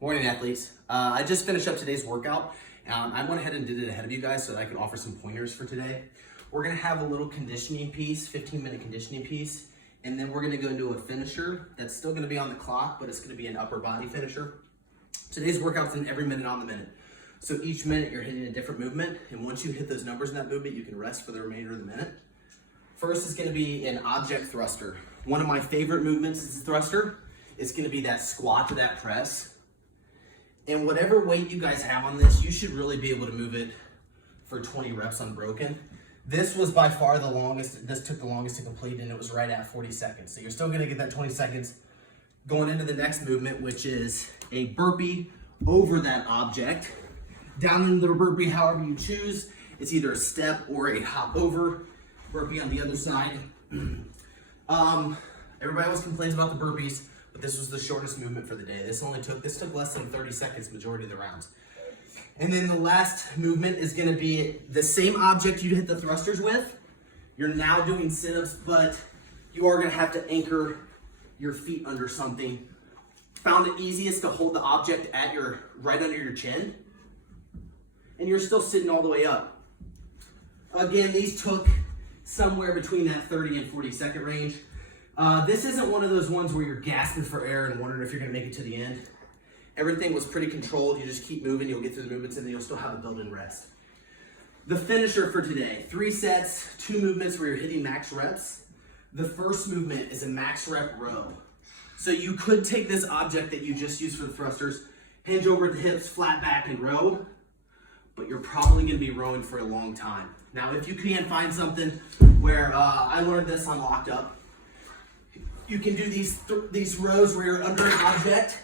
Morning, athletes. I just finished up today's workout. I went ahead and did it ahead of you guys so that I could offer some pointers for today. We're gonna have a little conditioning piece, 15-minute conditioning piece, and then we're gonna go into a finisher that's still gonna be on the clock, but it's gonna be an upper body finisher. Today's workout's in every minute on the minute. So each minute you're hitting a different movement, and once you hit those numbers in that movement, you can rest for the remainder of the minute. First is gonna be an object thruster. One of my favorite movements is a thruster. It's gonna be that squat to that press. And whatever weight you guys have on this, you should really be able to move it for 20 reps unbroken. This was by far the longest, this took the longest to complete, and it was right at 40 seconds. So you're still gonna get that 20 seconds going into the next movement, which is a burpee over that object. Down into the burpee, however you choose. It's either a step or a hop over. Burpee on the other side. Everybody always complains about the burpees, but this was the shortest movement for the day. This took less than 30 seconds majority of the rounds. And then the last movement is gonna be the same object you hit the thrusters with. You're now doing sit-ups, but you are gonna have to anchor your feet under something. Found it easiest to hold the object at right under your chin, and you're still sitting all the way up. Again, these took somewhere between that 30 and 40 second range. This isn't one of those ones where you're gasping for air and wondering if you're gonna make it to the end. Everything was pretty controlled. You just keep moving, you'll get through the movements, and then you'll still have a built-in rest. The finisher for today, 3 sets, 2 movements where you're hitting max reps. The first movement is a max rep row. So you could take this object that you just used for the thrusters, hinge over at the hips, flat back, and row, but you're probably gonna be rowing for a long time. Now, if you can find something where, I learned this on Locked Up, you can do these rows where you're under an object,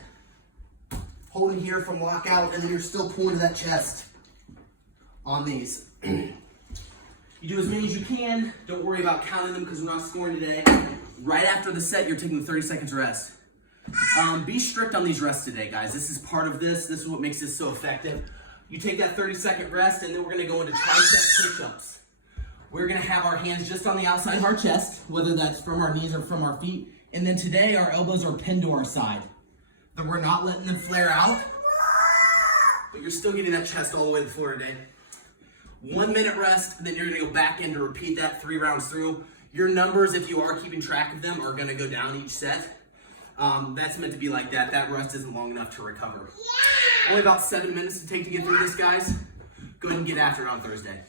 holding here from lockout, and then you're still pulling to that chest on these. You do as many as you can. Don't worry about counting them because we're not scoring today. Right after the set, you're taking 30 seconds rest. Be strict on these rests today, guys. This is part of this. This is what makes this so effective. You take that 30-second rest, and then we're gonna go into tricep push-ups. We're gonna have our hands just on the outside of our chest, whether that's from our knees or from our feet. And then today, our elbows are pinned to our side. Then we're not letting them flare out, but you're still getting that chest all the way to the floor today. 1 minute rest, then you're gonna go back in to repeat that 3 rounds through. Your numbers, if you are keeping track of them, are gonna go down each set. That's meant to be like that. That rest isn't long enough to recover. Only about 7 minutes to take to get through this, guys. Go ahead and get after it on Thursday.